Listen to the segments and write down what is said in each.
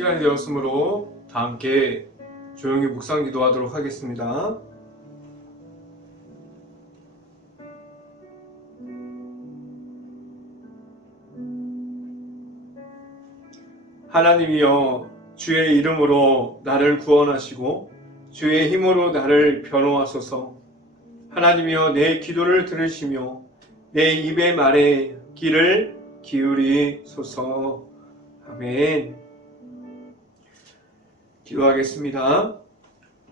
시간이 되었으므로 다 함께 조용히 묵상 기도하도록 하겠습니다. 하나님이여, 주의 이름으로 나를 구원하시고 주의 힘으로 나를 변호하소서. 하나님이여, 내 기도를 들으시며 내 입의 말에 귀를 기울이소서. 아멘. 기도하겠습니다.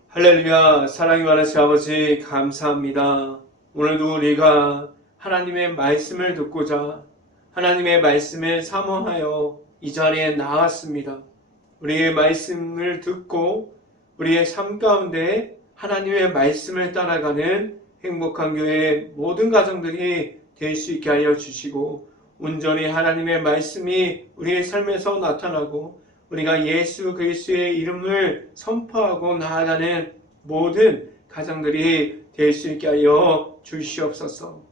할렐루야. 사랑이 많으신 아버지, 감사합니다. 오늘도 우리가 하나님의 말씀을 듣고자 하나님의 말씀을 사모하여 이 자리에 나왔습니다. 우리의 말씀을 듣고 우리의 삶 가운데 하나님의 말씀을 따라가는 행복한 교회의 모든 가정들이 될 수 있게 하여 주시고, 온전히 하나님의 말씀이 우리의 삶에서 나타나고 우리가 예수 그리스도의 이름을 선포하고 나아가는 모든 가정들이 될 수 있게 하여 주시옵소서.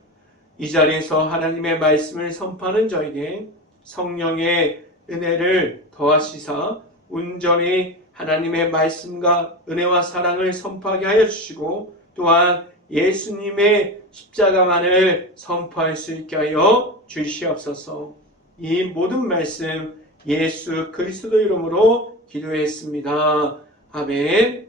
이 자리에서 하나님의 말씀을 선포하는 저에게 성령의 은혜를 더하시사 온전히 하나님의 말씀과 은혜와 사랑을 선포하게 하여 주시고, 또한 예수님의 십자가만을 선포할 수 있게 하여 주시옵소서. 이 모든 말씀 예수 그리스도 이름으로 기도했습니다. 아멘.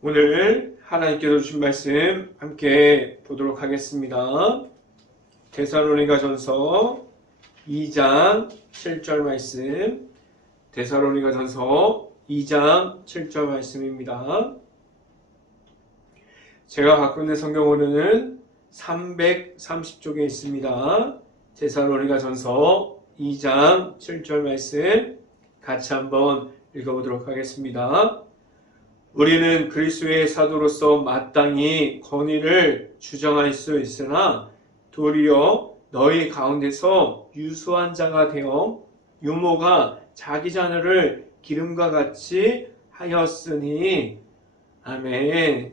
오늘 하나님께서 주신 말씀 함께 보도록 하겠습니다. 데살로니가전서 2장 7절 말씀, 데살로니가전서 2장 7절 말씀입니다. 제가 갖고 있는 성경으로는 330쪽에 있습니다. 데살로니가전서 2장 7절 말씀 같이 한번 읽어보도록 하겠습니다. 우리는 그리스도의 사도로서 마땅히 권위를 주장할 수 있으나 도리어 너희 가운데서 유수한 자가 되어 유모가 자기 자녀를 기름과 같이 하였으니. 아멘.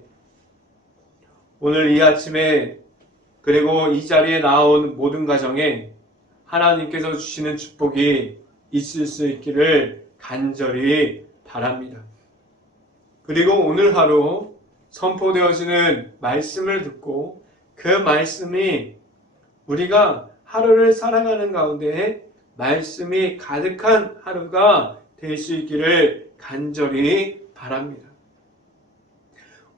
오늘 이 아침에 그리고 이 자리에 나온 모든 가정에 하나님께서 주시는 축복이 있을 수 있기를 간절히 바랍니다. 그리고 오늘 하루 선포되어지는 말씀을 듣고 그 말씀이 우리가 하루를 살아가는 가운데 말씀이 가득한 하루가 될 수 있기를 간절히 바랍니다.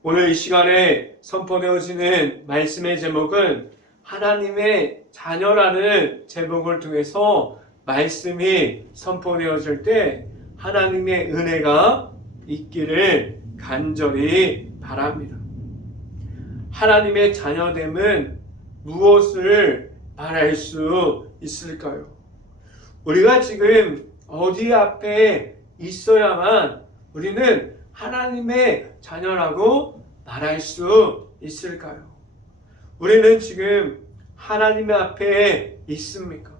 오늘 이 시간에 선포되어지는 말씀의 제목은 하나님의 자녀라는 제목을 통해서 말씀이 선포되어질 때 하나님의 은혜가 있기를 간절히 바랍니다. 하나님의 자녀됨은 무엇을 말할 수 있을까요? 우리가 지금 어디 앞에 있어야만 우리는 하나님의 자녀라고 말할 수 있을까요? 우리는 지금 하나님의 앞에 있습니까?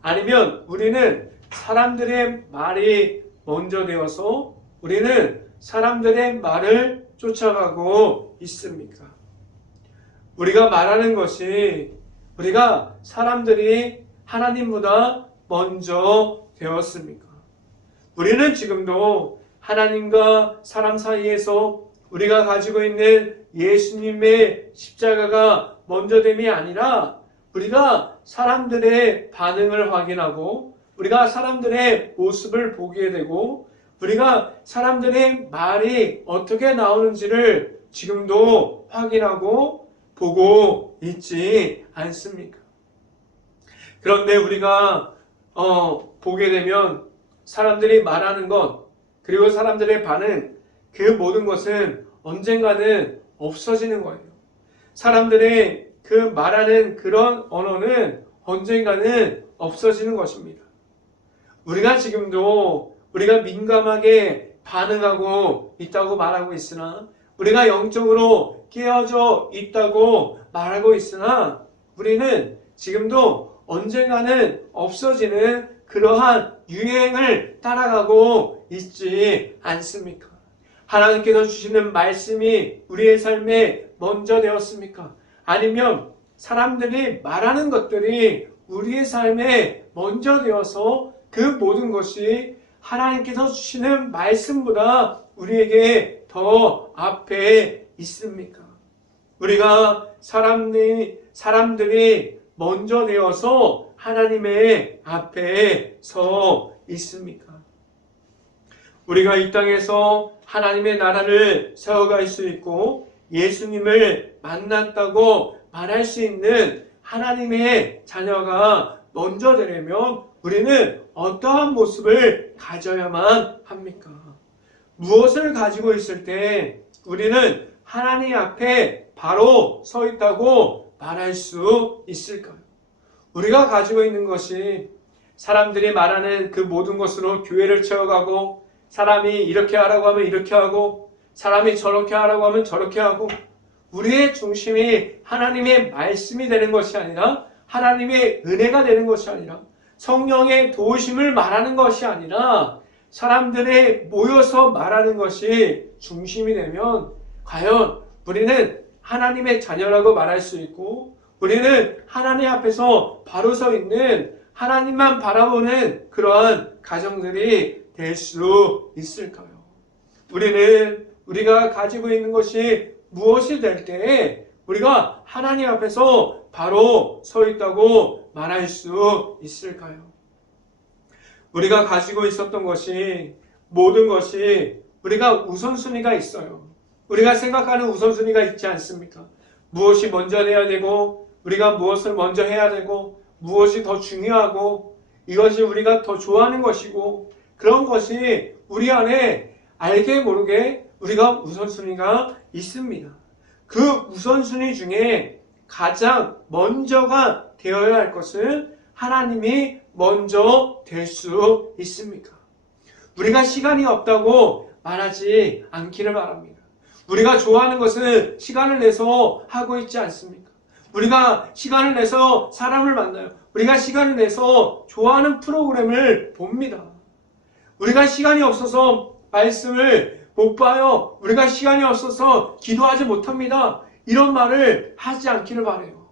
아니면 우리는 사람들의 말이 먼저 되어서 우리는 사람들의 말을 쫓아가고 있습니까? 우리가 말하는 것이 우리가 사람들이 하나님보다 먼저 되었습니까? 우리는 지금도 하나님과 사람 사이에서 우리가 가지고 있는 예수님의 십자가가 먼저됨이 아니라 우리가 사람들의 반응을 확인하고 우리가 사람들의 모습을 보게 되고 우리가 사람들의 말이 어떻게 나오는지를 지금도 확인하고 보고 있지 않습니까? 그런데 우리가 보게 되면 사람들이 말하는 것 그리고 사람들의 반응, 그 모든 것은 언젠가는 없어지는 거예요. 사람들의 그 말하는 그런 언어는 언젠가는 없어지는 것입니다. 우리가 지금도 우리가 민감하게 반응하고 있다고 말하고 있으나 우리가 영적으로 깨어져 있다고 말하고 있으나 우리는 지금도 언젠가는 없어지는 그러한 유행을 따라가고 있지 않습니까? 하나님께서 주시는 말씀이 우리의 삶에 먼저 되었습니까? 아니면 사람들이 말하는 것들이 우리의 삶에 먼저 되어서 그 모든 것이 하나님께서 주시는 말씀보다 우리에게 더 앞에 있습니까? 우리가 사람들이 먼저 되어서 하나님의 앞에 서 있습니까? 우리가 이 땅에서 하나님의 나라를 세워갈 수 있고 예수님을 만났다고 말할 수 있는 하나님의 자녀가 먼저 되려면 우리는 어떠한 모습을 가져야만 합니까? 무엇을 가지고 있을 때 우리는 하나님 앞에 바로 서 있다고 말할 수 있을까요? 우리가 가지고 있는 것이 사람들이 말하는 그 모든 것으로 교회를 채워가고, 사람이 이렇게 하라고 하면 이렇게 하고, 사람이 저렇게 하라고 하면 저렇게 하고, 우리의 중심이 하나님의 말씀이 되는 것이 아니라, 하나님의 은혜가 되는 것이 아니라, 성령의 도우심을 말하는 것이 아니라 사람들이 모여서 말하는 것이 중심이 되면 과연 우리는 하나님의 자녀라고 말할 수 있고, 우리는 하나님 앞에서 바로 서 있는 하나님만 바라보는 그러한 가정들이 될 수 있을까요? 우리가 가지고 있는 것이 무엇이 될 때에 우리가 하나님 앞에서 바로 서 있다고 말할 수 있을까요? 우리가 가지고 있었던 것이, 모든 것이 우리가 우선순위가 있어요. 우리가 생각하는 우선순위가 있지 않습니까? 무엇이 먼저 돼야 되고, 우리가 무엇을 먼저 해야 되고, 무엇이 더 중요하고, 이것이 우리가 더 좋아하는 것이고, 그런 것이 우리 안에 알게 모르게 우리가 우선순위가 있습니다. 그 우선순위 중에 가장 먼저가 되어야 할 것은 하나님이 먼저 될 수 있습니까? 우리가 시간이 없다고 말하지 않기를 바랍니다. 우리가 좋아하는 것은 시간을 내서 하고 있지 않습니까? 우리가 시간을 내서 사람을 만나요. 우리가 시간을 내서 좋아하는 프로그램을 봅니다. 우리가 시간이 없어서 말씀을 못 봐요. 우리가 시간이 없어서 기도하지 못합니다. 이런 말을 하지 않기를 바라요.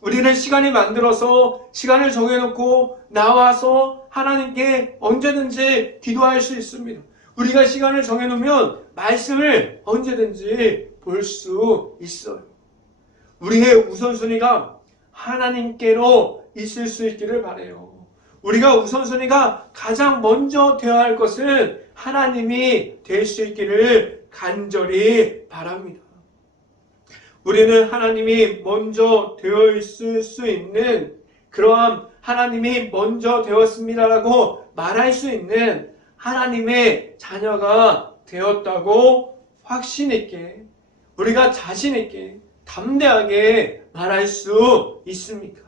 우리는 시간이 만들어서 시간을 정해놓고 나와서 하나님께 언제든지 기도할 수 있습니다. 우리가 시간을 정해놓으면 말씀을 언제든지 볼 수 있어요. 우리의 우선순위가 하나님께로 있을 수 있기를 바라요. 우리가 우선순위가 가장 먼저 되어야 할 것은 하나님이 될 수 있기를 간절히 바랍니다. 우리는 하나님이 먼저 되어 있을 수 있는, 그러한 하나님이 먼저 되었습니다라고 말할 수 있는 하나님의 자녀가 되었다고 확신 있게, 우리가 자신 있게 담대하게 말할 수 있습니까?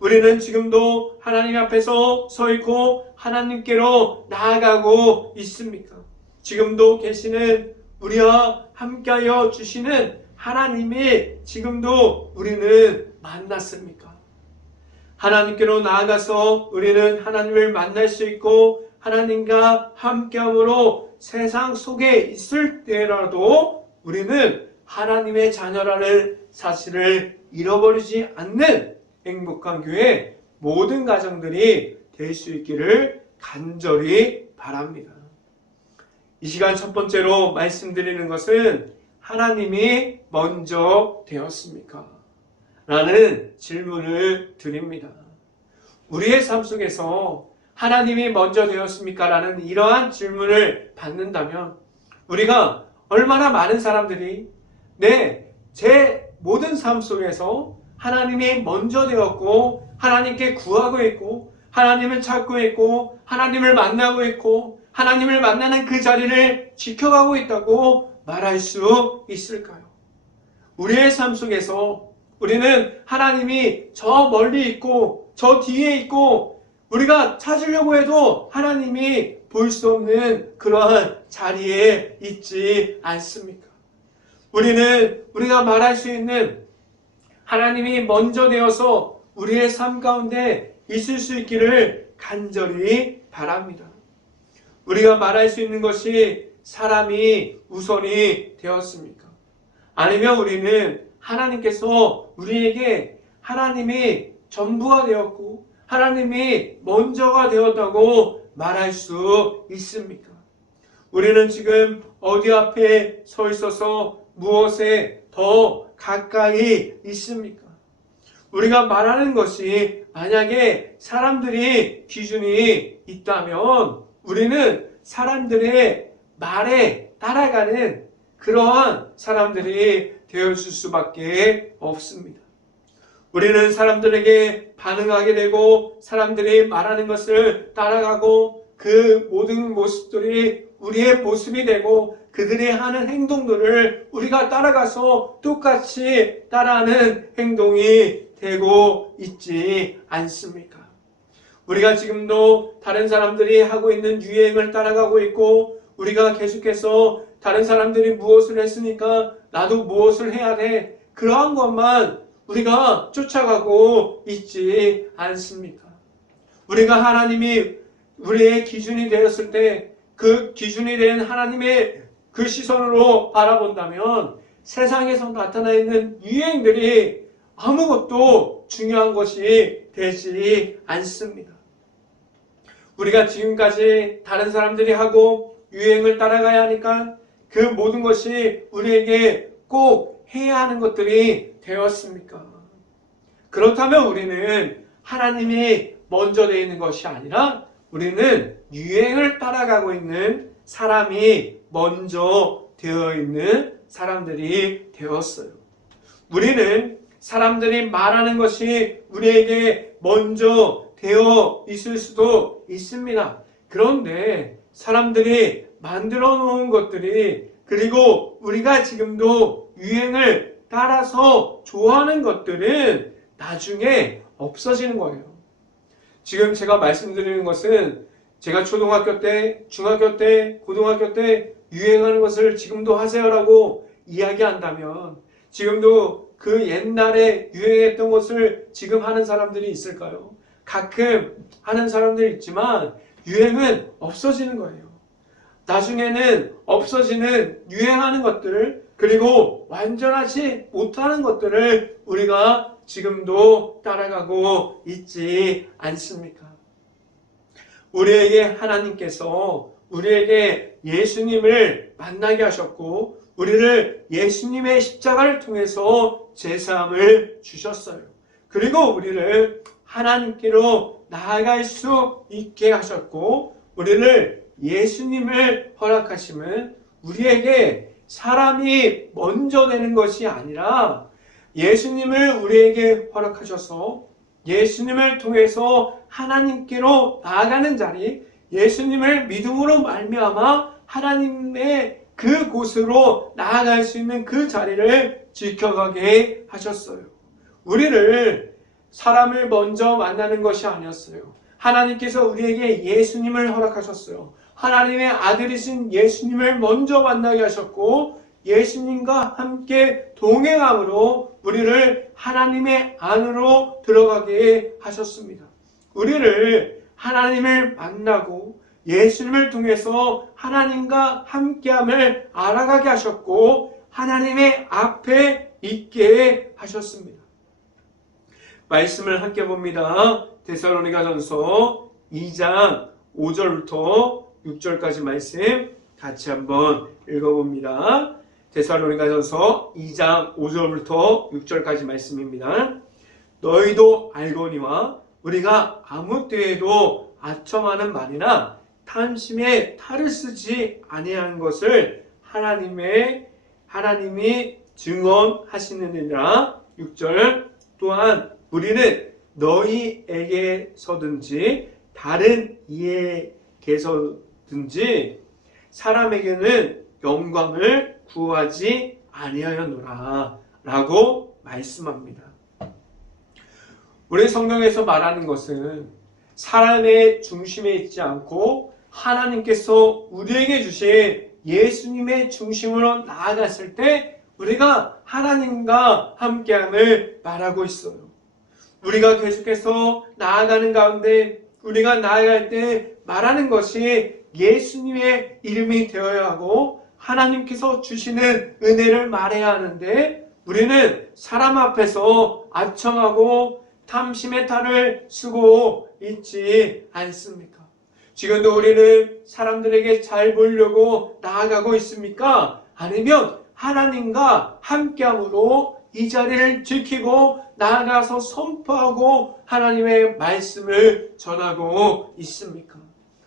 우리는 지금도 하나님 앞에서 서 있고 하나님께로 나아가고 있습니까? 지금도 계시는, 우리와 함께하여 주시는 하나님이 지금도 우리는 만났습니까? 하나님께로 나아가서 우리는 하나님을 만날 수 있고 하나님과 함께함으로 세상 속에 있을 때라도 우리는 하나님의 자녀라는 사실을 잃어버리지 않는 행복한 교회 모든 가정들이 될 수 있기를 간절히 바랍니다. 이 시간 첫 번째로 말씀드리는 것은 하나님이 먼저 되었습니까? 라는 질문을 드립니다. 우리의 삶 속에서 하나님이 먼저 되었습니까? 라는 이러한 질문을 받는다면 우리가 얼마나 많은 사람들이 제 모든 삶 속에서 하나님이 먼저 되었고 하나님께 구하고 있고 하나님을 찾고 있고 하나님을 만나고 있고 하나님을 만나는 그 자리를 지켜가고 있다고 말할 수 있을까요? 우리의 삶 속에서 우리는 하나님이 저 멀리 있고 저 뒤에 있고 우리가 찾으려고 해도 하나님이 볼 수 없는 그러한 자리에 있지 않습니까? 우리가 말할 수 있는 하나님이 먼저 되어서 우리의 삶 가운데 있을 수 있기를 간절히 바랍니다. 우리가 말할 수 있는 것이 사람이 우선이 되었습니까? 아니면 우리는 하나님께서 우리에게 하나님이 전부가 되었고 하나님이 먼저가 되었다고 말할 수 있습니까? 우리는 지금 어디 앞에 서 있어서 무엇에 더 가까이 있습니까? 우리가 말하는 것이 만약에 사람들이 기준이 있다면 우리는 사람들의 말에 따라가는 그러한 사람들이 되어줄 수밖에 없습니다. 우리는 사람들에게 반응하게 되고 사람들이 말하는 것을 따라가고 그 모든 모습들이 우리의 모습이 되고 그들이 하는 행동들을 우리가 따라가서 똑같이 따라하는 행동이 되고 있지 않습니까? 우리가 지금도 다른 사람들이 하고 있는 유행을 따라가고 있고 우리가 계속해서 다른 사람들이 무엇을 했으니까 나도 무엇을 해야 돼. 그러한 것만 우리가 쫓아가고 있지 않습니까? 우리가 하나님이 우리의 기준이 되었을 때 그 기준이 된 하나님의 그 시선으로 바라본다면 세상에서 나타나 있는 유행들이 아무것도 중요한 것이 되지 않습니다. 우리가 지금까지 다른 사람들이 하고 유행을 따라가야 하니까 그 모든 것이 우리에게 꼭 해야 하는 것들이 되었습니까? 그렇다면 우리는 하나님이 먼저 되어 있는 것이 아니라 우리는 유행을 따라가고 있는 사람이 먼저 되어 있는 사람들이 되었어요. 우리는 사람들이 말하는 것이 우리에게 먼저 되어 있을 수도 있습니다. 그런데 사람들이 만들어 놓은 것들이 그리고 우리가 지금도 유행을 따라서 좋아하는 것들은 나중에 없어지는 거예요. 지금 제가 말씀드리는 것은 제가 초등학교 때, 중학교 때, 고등학교 때 유행하는 것을 지금도 하세요라고 이야기한다면 지금도 그 옛날에 유행했던 것을 지금 하는 사람들이 있을까요? 가끔 하는 사람들이 있지만 유행은 없어지는 거예요. 나중에는 없어지는 유행하는 것들 그리고 완전하지 못하는 것들을 우리가 지금도 따라가고 있지 않습니까? 우리에게 하나님께서 우리에게 예수님을 만나게 하셨고 우리를 예수님의 십자가를 통해서 제사함을 주셨어요. 그리고 우리를 하나님께로 나아갈 수 있게 하셨고 우리를 예수님을 허락하심은 우리에게 사람이 먼저 되는 것이 아니라 예수님을 우리에게 허락하셔서 예수님을 통해서 하나님께로 나아가는 자리, 예수님을 믿음으로 말미암아 하나님의 그곳으로 나아갈 수 있는 그 자리를 지켜가게 하셨어요. 우리를 사람을 먼저 만나는 것이 아니었어요. 하나님께서 우리에게 예수님을 허락하셨어요. 하나님의 아들이신 예수님을 먼저 만나게 하셨고 예수님과 함께 동행함으로 우리를 하나님의 안으로 들어가게 하셨습니다. 우리를 하나님을 만나고 예수님을 통해서 하나님과 함께함을 알아가게 하셨고 하나님의 앞에 있게 하셨습니다. 말씀을 함께 봅니다. 데살로니가전서 2장 5절부터 6절까지 말씀 같이 한번 읽어봅니다. 데살로니가전서 2장 5절부터 6절까지 말씀입니다. 너희도 알거니와 우리가 아무 때에도 아첨하는 말이나 탐심에 탈을 쓰지 아니하는 것을 하나님이 증언하시느니라. 6절 또한 우리는 너희에게서든지 다른 이에게서든지 사람에게는 영광을 구하지 아니하였노라 라고 말씀합니다. 우리 성경에서 말하는 것은 사람의 중심에 있지 않고 하나님께서 우리에게 주신 예수님의 중심으로 나아갔을 때 우리가 하나님과 함께함을 말하고 있어요. 우리가 계속해서 나아가는 가운데 우리가 나아갈 때 말하는 것이 예수님의 이름이 되어야 하고 하나님께서 주시는 은혜를 말해야 하는데 우리는 사람 앞에서 아첨하고 탐심의 탈을 쓰고 있지 않습니까? 지금도 우리는 사람들에게 잘 보이려고 나아가고 있습니까? 아니면 하나님과 함께함으로 이 자리를 지키고 나아가서 선포하고 하나님의 말씀을 전하고 있습니까?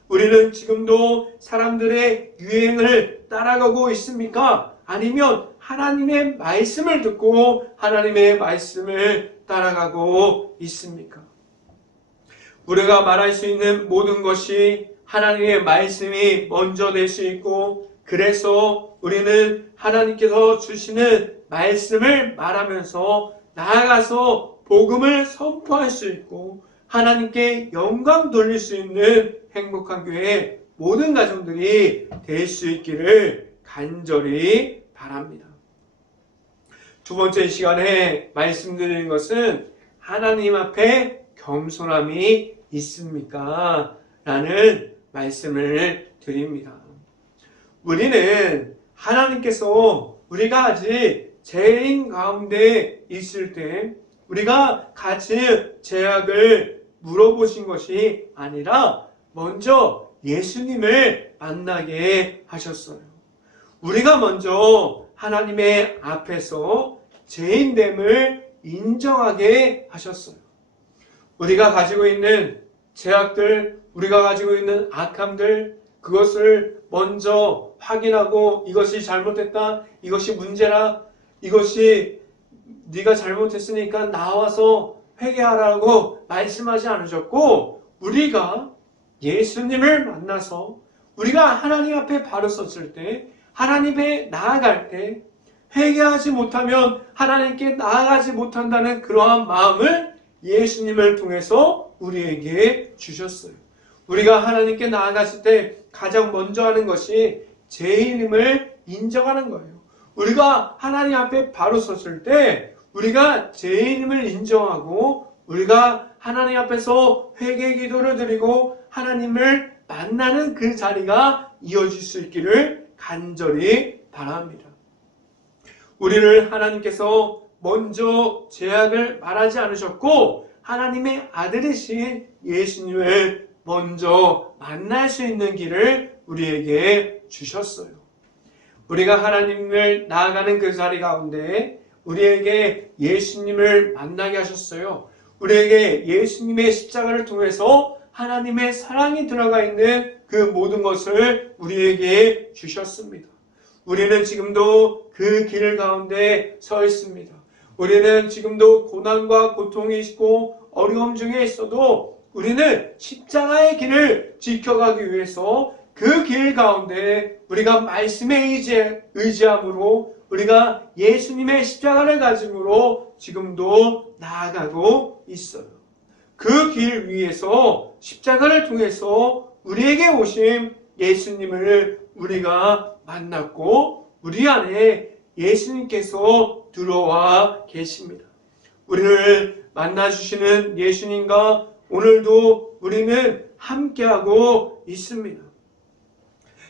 우리는 지금도 사람들의 유행을 따라가고 있습니까? 아니면 하나님의 말씀을 듣고 하나님의 말씀을 따라가고 있습니까? 우리가 말할 수 있는 모든 것이 하나님의 말씀이 먼저 될 수 있고, 그래서 우리는 하나님께서 주시는 말씀을 말하면서 나아가서 복음을 선포할 수 있고 하나님께 영광 돌릴 수 있는 행복한 교회 모든 가정들이 될 수 있기를 간절히 바랍니다. 두 번째 시간에 말씀드리는 것은 하나님 앞에 겸손함이 있습니까? 라는 말씀을 드립니다. 우리는 하나님께서 우리가 아직 죄인 가운데 있을 때 우리가 가진 죄악을 물어보신 것이 아니라 먼저 예수님을 만나게 하셨어요. 우리가 먼저 하나님의 앞에서 죄인됨을 인정하게 하셨어요. 우리가 가지고 있는 죄악들, 우리가 가지고 있는 악함들, 그것을 먼저 확인하고 이것이 잘못됐다, 이것이 문제라, 이것이 네가 잘못했으니까 나와서 회개하라고 말씀하지 않으셨고, 우리가 예수님을 만나서 우리가 하나님 앞에 바로 섰을 때, 하나님에 나아갈 때 회개하지 못하면 하나님께 나아가지 못한다는 그러한 마음을 예수님을 통해서 우리에게 주셨어요. 우리가 하나님께 나아갔을 때 가장 먼저 하는 것이 죄인임을 인정하는 거예요. 우리가 하나님 앞에 바로 섰을 때 우리가 죄인임을 인정하고 우리가 하나님 앞에서 회개 기도를 드리고 하나님을 만나는 그 자리가 이어질 수 있기를 간절히 바랍니다. 우리를 하나님께서 먼저 죄악을 말하지 않으셨고 하나님의 아들이신 예수님을 먼저 만날 수 있는 길을 우리에게 주셨어요. 우리가 하나님을 나아가는 그 자리 가운데 우리에게 예수님을 만나게 하셨어요. 우리에게 예수님의 십자가를 통해서 하나님의 사랑이 들어가 있는 그 모든 것을 우리에게 주셨습니다. 우리는 지금도 그 길 가운데 서 있습니다. 우리는 지금도 고난과 고통이 있고 어려움 중에 있어도 우리는 십자가의 길을 지켜가기 위해서 그 길 가운데 우리가 말씀에 의지함으로 우리가 예수님의 십자가를 가짐으로 지금도 나아가고 있어요. 그 길 위에서 십자가를 통해서 우리에게 오신 예수님을 우리가 만났고 우리 안에 예수님께서 들어와 계십니다. 우리를 만나주시는 예수님과 오늘도 우리는 함께하고 있습니다.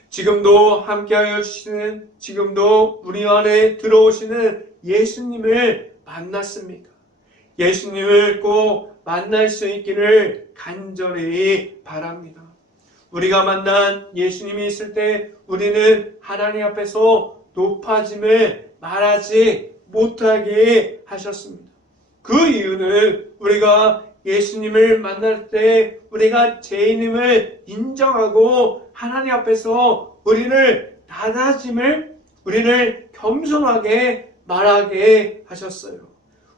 지금도 함께하여 주시는, 지금도 우리 안에 들어오시는 예수님을 만났습니까? 예수님을 꼭 만날 수 있기를 간절히 바랍니다. 우리가 만난 예수님이 있을 때 우리는 하나님 앞에서 높아짐을 말하지 못하게 하셨습니다. 그 이유는 우리가 예수님을 만날 때 우리가 죄인임을 인정하고 하나님 앞에서 우리를 낮아짐을, 우리를 겸손하게 말하게 하셨어요.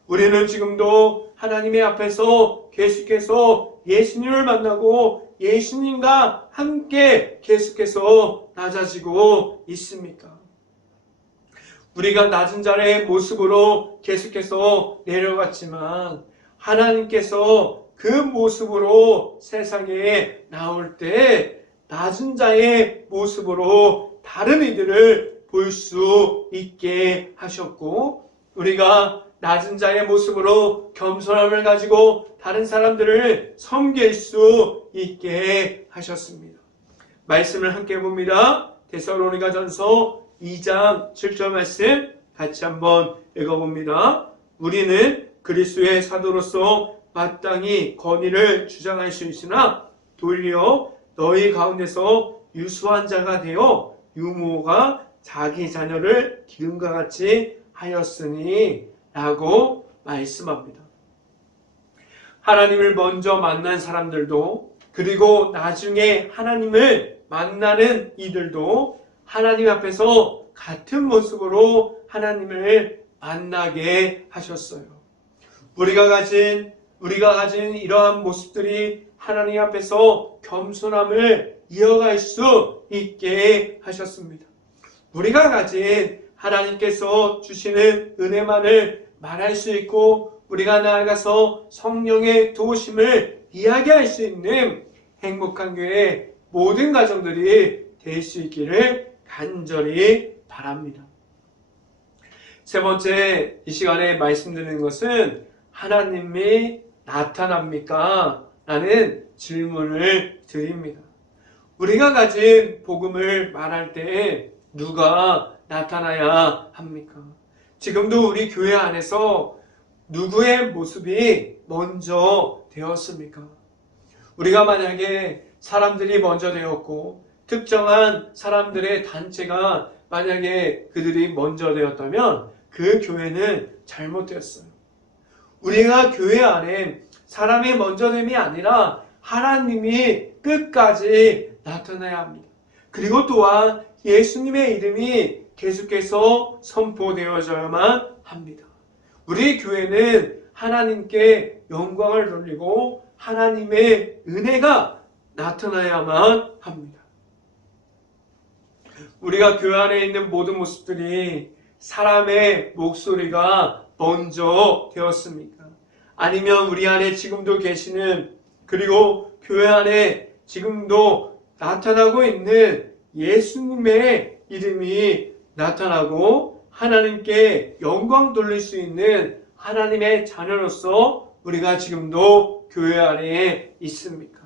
우리는 지금도 하나님의 앞에서 계속해서 예수님을 만나고 예수님과 함께 계속해서 낮아지고 있습니까? 우리가 낮은 자의 모습으로 계속해서 내려갔지만 하나님께서 그 모습으로 세상에 나올 때 낮은 자의 모습으로 다른 이들을 볼 수 있게 하셨고 우리가 낮은 자의 모습으로 겸손함을 가지고 다른 사람들을 섬길 수 있게 하셨습니다. 말씀을 함께 봅니다. 데살로니가전서 2장 7절 말씀 같이 한번 읽어봅니다. 우리는 그리스도의 사도로서 마땅히 권위를 주장할 수 있으나 도리어 너희 가운데서 유수한 자가 되어 유모가 자기 자녀를 기름과 같이 하였으니 라고 말씀합니다. 하나님을 먼저 만난 사람들도 그리고 나중에 하나님을 만나는 이들도 하나님 앞에서 같은 모습으로 하나님을 만나게 하셨어요. 우리가 가진 이러한 모습들이 하나님 앞에서 겸손함을 이어갈 수 있게 하셨습니다. 우리가 가진 하나님께서 주시는 은혜만을 말할 수 있고 우리가 나아가서 성령의 도우심을 이야기할 수 있는 행복한 교회 모든 가정들이 될 수 있기를 간절히 바랍니다. 세 번째, 이 시간에 말씀드리는 것은 하나님이 나타납니까? 라는 질문을 드립니다. 우리가 가진 복음을 말할 때 누가 나타나야 합니까? 지금도 우리 교회 안에서 누구의 모습이 먼저 되었습니까? 우리가 만약에 사람들이 먼저 되었고 특정한 사람들의 단체가 만약에 그들이 먼저 되었다면 그 교회는 잘못되었어요. 우리가 교회 안에 사람의 먼저됨이 아니라 하나님이 끝까지 나타나야 합니다. 그리고 또한 예수님의 이름이 계속해서 선포되어져야만 합니다. 우리 교회는 하나님께 영광을 돌리고 하나님의 은혜가 나타나야만 합니다. 우리가 교회 안에 있는 모든 모습들이 사람의 목소리가 먼저 되었습니까? 아니면 우리 안에 지금도 계시는 그리고 교회 안에 지금도 나타나고 있는 예수님의 이름이 나타나고 하나님께 영광 돌릴 수 있는 하나님의 자녀로서 우리가 지금도 교회 안에 있습니까?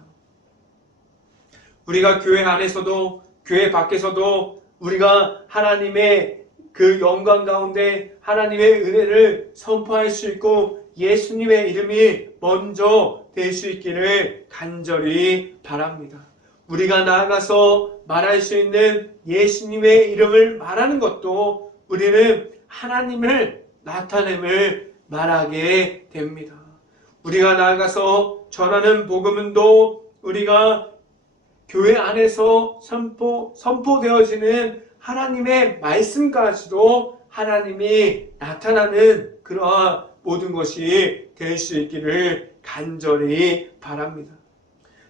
우리가 교회 안에서도 교회 밖에서도 우리가 하나님의 그 영광 가운데 하나님의 은혜를 선포할 수 있고 예수님의 이름이 먼저 될 수 있기를 간절히 바랍니다. 우리가 나아가서 말할 수 있는 예수님의 이름을 말하는 것도 우리는 하나님을 나타냄을 말하게 됩니다. 우리가 나아가서 전하는 복음은도 우리가 교회 안에서 선포되어지는 하나님의 말씀까지도 하나님이 나타나는 그러한 모든 것이 될 수 있기를 간절히 바랍니다.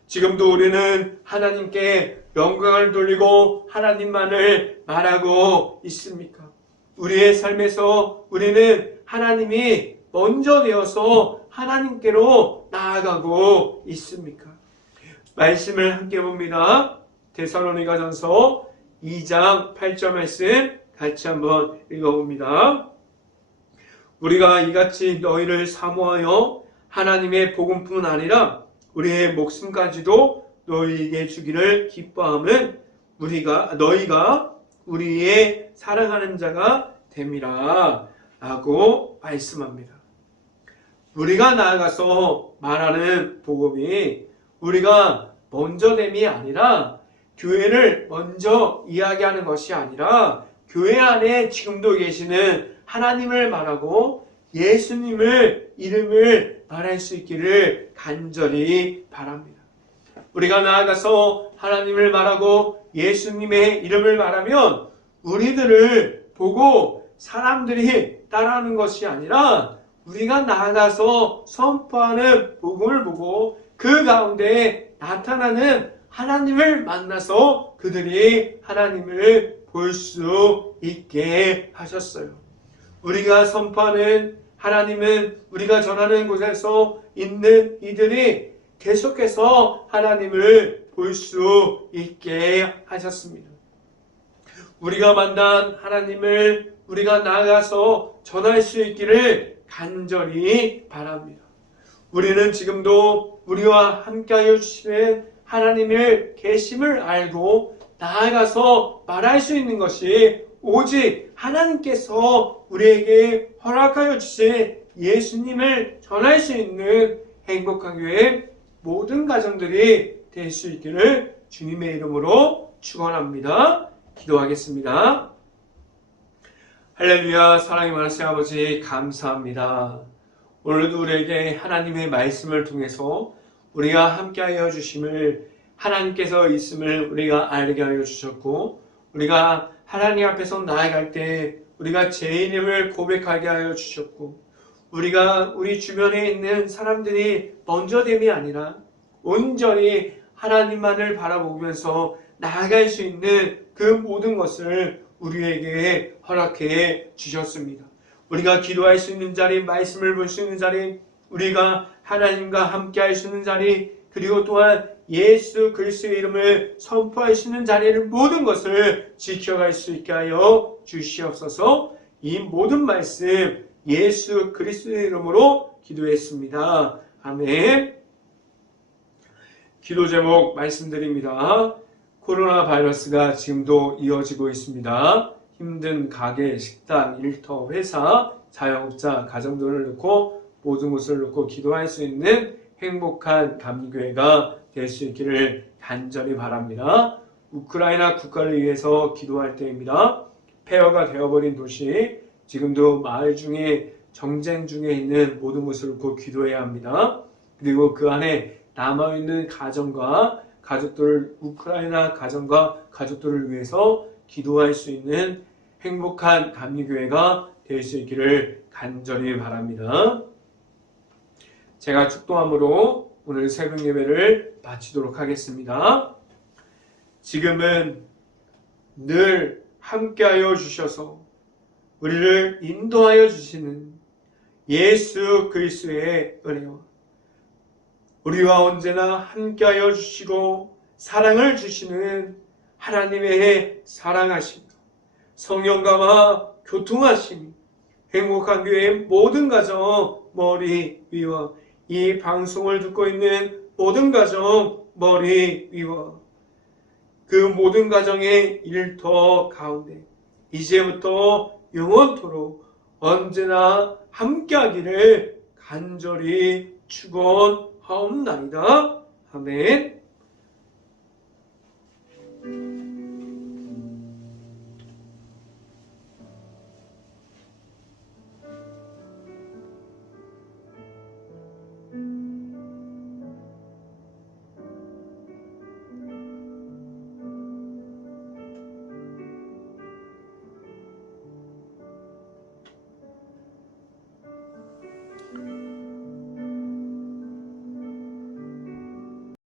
지금도 우리는 하나님께 영광을 돌리고 하나님만을 말하고 있습니까? 우리의 삶에서 우리는 하나님이 먼저 되어서 하나님께로 나아가고 있습니까? 말씀을 함께 봅니다. 데살로니가전서 2장 8절 말씀 같이 한번 읽어봅니다. 우리가 이같이 너희를 사모하여 하나님의 복음뿐 아니라 우리의 목숨까지도 너희에게 주기를 기뻐함은 너희가 우리의 사랑하는 자가 됨이라 라고 말씀합니다. 우리가 나아가서 말하는 복음이 우리가 먼저됨이 아니라 교회를 먼저 이야기하는 것이 아니라 교회 안에 지금도 계시는 하나님을 말하고 예수님을 이름을 말할 수 있기를 간절히 바랍니다. 우리가 나아가서 하나님을 말하고 예수님의 이름을 말하면 우리들을 보고 사람들이 따라하는 것이 아니라 우리가 나아가서 선포하는 복음을 보고 그 가운데 나타나는 하나님을 만나서 그들이 하나님을 볼 수 있게 하셨어요. 우리가 선포하는 하나님은 우리가 전하는 곳에서 있는 이들이 계속해서 하나님을 볼 수 있게 하셨습니다. 우리가 만난 하나님을 우리가 나아가서 전할 수 있기를 간절히 바랍니다. 우리는 지금도 우리와 함께하여 주시는 하나님의 계심을 알고 나아가서 말할 수 있는 것이 오직 하나님께서 우리에게 허락하여 주신 예수님을 전할 수 있는 행복한 교회 모든 가정들이 될 수 있기를 주님의 이름으로 축원합니다. 기도하겠습니다. 할렐루야. 사랑이 많으신 아버지 감사합니다. 오늘도 우리에게 하나님의 말씀을 통해서 우리가 함께하여 주심을 하나님께서 있음을 우리가 알게 하여 주셨고, 우리가 하나님 앞에서 나아갈 때 우리가 죄인임을 고백하게 하여 주셨고, 우리가 우리 주변에 있는 사람들이 먼저됨이 아니라 온전히 하나님만을 바라보면서 나아갈 수 있는 그 모든 것을 우리에게 허락해 주셨습니다. 우리가 기도할 수 있는 자리, 말씀을 볼 수 있는 자리, 우리가 하나님과 함께 할 수 있는 자리, 그리고 또한 예수 그리스도의 이름을 선포할 수 있는 자리를 모든 것을 지켜갈 수 있게 하여 주시옵소서. 이 모든 말씀 예수 그리스도의 이름으로 기도했습니다. 아멘. 기도 제목 말씀드립니다. 코로나 바이러스가 지금도 이어지고 있습니다. 힘든 가게, 식당, 일터, 회사, 자영업자, 가정들을 놓고 모든 것을 놓고 기도할 수 있는 행복한 감리교회가 될 수 있기를 간절히 바랍니다. 우크라이나 국가를 위해서 기도할 때입니다. 폐허가 되어버린 도시, 지금도 마을 중에 정쟁 중에 있는 모든 것을 놓고 기도해야 합니다. 그리고 그 안에 남아있는 가정과 가족들, 우크라이나 가정과 가족들을 위해서 기도할 수 있는 행복한 감리교회가 될 수 있기를 간절히 바랍니다. 제가 축도함으로 오늘 새벽 예배를 마치도록 하겠습니다. 지금은 늘 함께하여 주셔서 우리를 인도하여 주시는 예수 그리스도의 은혜와 우리와 언제나 함께하여 주시고 사랑을 주시는 하나님의 사랑하심, 성령과와 교통하심, 행복한 교회의 모든 가정 머리 위와 이 방송을 듣고 있는 모든 가정 머리 위와 그 모든 가정의 일터 가운데 이제부터 영원토록 언제나 함께하기를 간절히 축원하옵나이다. 아멘.